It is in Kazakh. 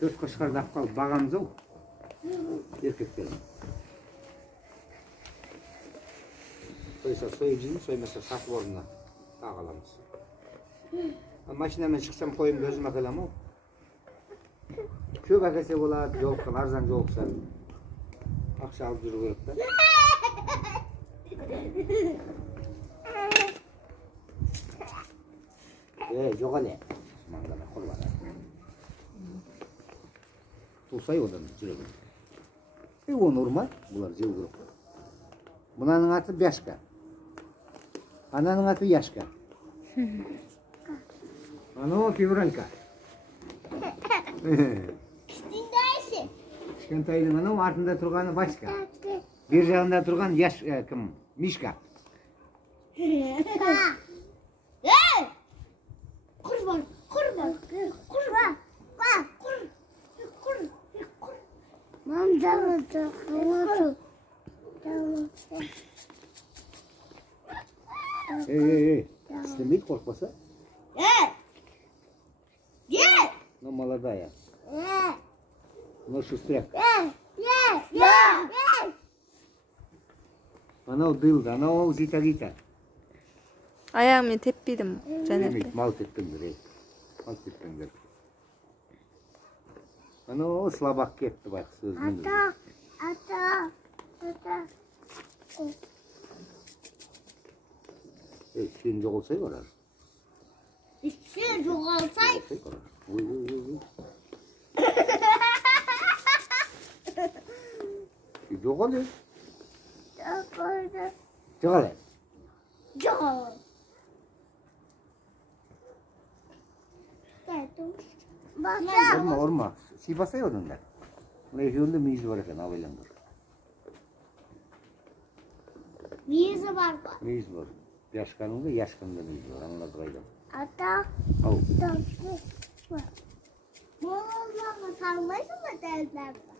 4 koşkarda ap kalıp bağamız ol. Erkeklerin. Soysa soyucunu, soymasa satып ornuna ağalamız. Maşinamen çıksam koyun gözüme kalam o. Köp akese bolar, joluksan, arzan joluksan. Akşa alıp жүрү керек da. Жоқ әле. Маңдана қол бар. Тусай одан жүрегін. О, норма, бұлар жеу керек. Мынаның аты Бяшка. Ананың аты Яшка. Анау Февралька. Кішкентайдың анау артында тұрғаны Васька. Бер жағында тұрған кім? Мишка. Kurban. İstemeyip korkmasa. Но молодая. Но шустряк. Анау дылды, анау зита-гита. Ayağımı teppidim Caner. Mal tepkіңдер, Mal tepkіңдер. Анау слабак кетті байқы сөзінің. Ата. Сен жоғалсай барар. Сен жоғалсай? Ой. Жоғал е? Жоғал е? Жоғал. Орма. Сипасай одан да. Мына екеуінде мүйізі бар екен, абайлаңдар. Мүйізі бар ба? Мүйізі бар. Бяшканың да, Яшканың да мүйізі бар. Аңлады қайда. Ата. Ау. Бұл олмаға салмайсың ба дәлдәлді?